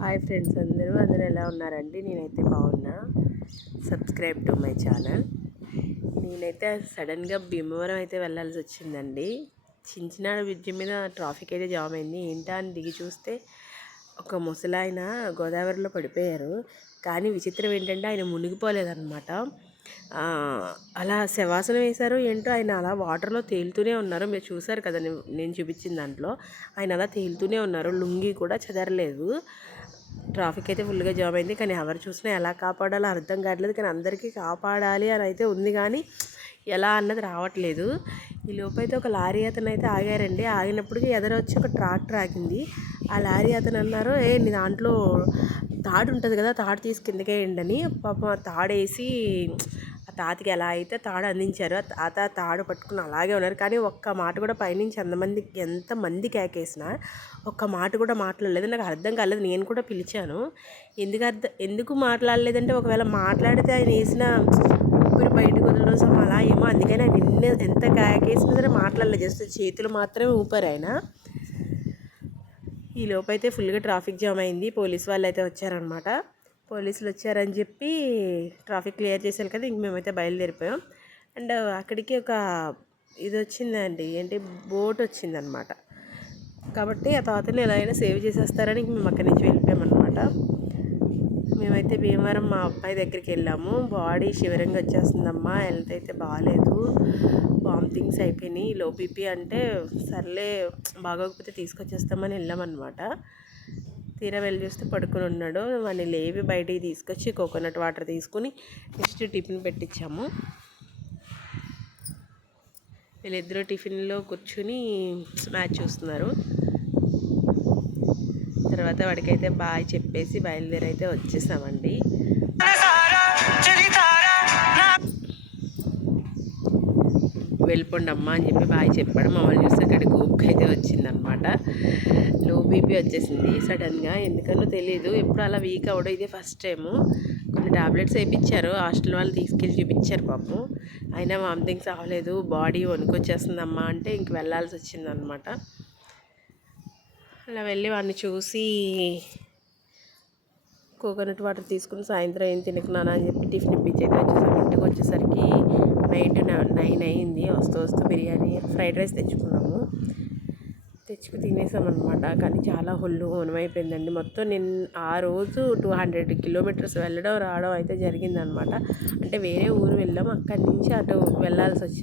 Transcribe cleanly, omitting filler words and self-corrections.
Hi friends, అందరూ ఎలా ఉన్నారండి? నేనైతే బాగున్నా. Subscribe to my channel. నేనైతే సడన్గా భీమవరం అయితే వెళ్ళాల్సి వచ్చిందండి. చించినాడ బ్రిడ్జి మీద ట్రాఫిక్ అయితే జామ్ అయింది. ఏంటా అని దిగి చూస్తే ఒక ముసలాయన గోదావరిలో పడిపోయారు. కానీ విచిత్రం ఏంటంటే ఆయన మునిగిపోలేదన్నమాట. అలా శవాసనం వేశారు ఏంటో, ఆయన అలా వాటర్లో తేలుతూనే ఉన్నారు. మీరు చూసారు కదా, నేను చూపించిన దాంట్లో ఆయన అలా తేలుతూనే ఉన్నారు. లుంగి కూడా చెదరలేదు. ట్రాఫిక్ అయితే ఫుల్గా జామ్ అయింది. కానీ ఎవరు చూసినా ఎలా కాపాడాలో అర్థం కావట్లేదు. కానీ అందరికీ కాపాడాలి అని అయితే ఉంది, కానీ ఎలా అన్నది రావట్లేదు. ఈ లోపైతే ఒక లారీ అతను అయితే ఆగారండి. ఆగినప్పటికీ ఎదరొచ్చి ఒక ట్రాక్టర్ ఆగింది. ఆ లారీ అతను అన్నారు, నీ దాంట్లో తాడు ఉంటుంది కదా, తాడు తీసి కిందకేయండి అని. పాపం ఆ తాడేసి ఆ తాతకి ఎలా అయితే తాడు అందించారో తాత తాడు పట్టుకుని అలాగే ఉన్నారు. కానీ ఒక్క మాట కూడా పైనుంచి ఎంతమంది కేకేసినా ఒక్క మాట కూడా మాట్లాడలేదు. నాకు అర్థం కాలేదు. నేను కూడా పిలిచాను. ఎందుకు మాట్లాడలేదంటే, ఒకవేళ మాట్లాడితే ఆయన వేసిన ఊపిరి బయటకు వదలడం అలా ఏమో, అందుకని ఆయన ఎంత కేకేసినా సరే మాట్లాడలేదు. జస్ట్ చేతులు మాత్రమే ఊపారు ఆయన. ఈ లోపైతే ఫుల్గా ట్రాఫిక్ జామ్ అయింది. పోలీసు వాళ్ళు అయితే వచ్చారనమాట. పోలీసులు వచ్చారని చెప్పి ట్రాఫిక్ క్లియర్ చేశారు కదా, ఇంక మేమైతే బయలుదేరిపోయాం. అండ్ అక్కడికి ఒక ఇది వచ్చిందండి, ఏంటి బోట్ వచ్చిందనమాట. కాబట్టి ఆ తాతని ఎలా అయినా సేవ్ చేసేస్తారని మేము అక్కడి నుంచి వెళ్ళిపోయామన్నమాట. మేమైతే భీమవరం మా అబ్బాయి దగ్గరికి వెళ్ళాము. బాడీ శివరంగా వచ్చేస్తుందమ్మా, హెల్త్ అయితే బాగాలేదు, వామిటింగ్స్ అయిపోయినాయి, లో బీపీ అంటే సర్లే బాగోకపోతే తీసుకొచ్చేస్తామని వెళ్ళామన్నమాట. తీరా వెళ్ళి చూస్తే పడుకుని ఉన్నాడు. వాడిని లేవి బయటికి తీసుకొచ్చి కోకోనట్ వాటర్ తీసుకుని నెక్స్ట్ టిఫిన్ పెట్టించాము. వీళ్ళిద్దరూ టిఫిన్లో కూర్చుని మ్యాచ్ చూస్తున్నారు. తర్వాత వాడికైతే బాయ్ చెప్పేసి బయలుదేరి అయితే వచ్చేసామండి. వెళ్ళిపోండి అమ్మ అని చెప్పి బాయ్ చెప్పాడు. మమ్మల్ని చూస్తే అక్కడికి ఊపికైతే వచ్చిందనమాట. లో బీపీ వచ్చేసింది సడన్గా, ఎందుకనో తెలియదు. ఎప్పుడు అలా వీక్ అవ్వడం ఇదే ఫస్ట్ టైము. కొన్ని టాబ్లెట్స్ వేయించారు, హాస్టల్ వాళ్ళు తీసుకెళ్ళి చూపించారు పాపం. అయినా వామిటింగ్స్ అవ్వలేదు, బాడీ వణుకొచ్చేస్తుందమ్మా అంటే ఇంక వెళ్ళాల్సి వచ్చిందనమాట. అలా వెళ్ళి వాడిని చూసి కోకోనట్ వాటర్ తీసుకుని సాయంత్రం ఏం తినకున్నాను అని చెప్పి టిఫిన్ ఇప్పించైతే వచ్చేసాము. ఇంటికి వచ్చేసరికి నైట్ 9 అయింది. వస్తూ బిర్యానీ ఫ్రైడ్ రైస్ తెచ్చుకు తినేసామన్నమాట. కానీ చాలా హుల్లు హోనమైపోయిందండి. మొత్తం నేను ఆ రోజు 200 కిలోమీటర్స్ వెళ్ళడం రావడం అయితే జరిగిందనమాట. అంటే వేరే ఊరు వెళ్ళాము, అక్కడి నుంచి అటు వెళ్ళాల్సి వచ్చింది.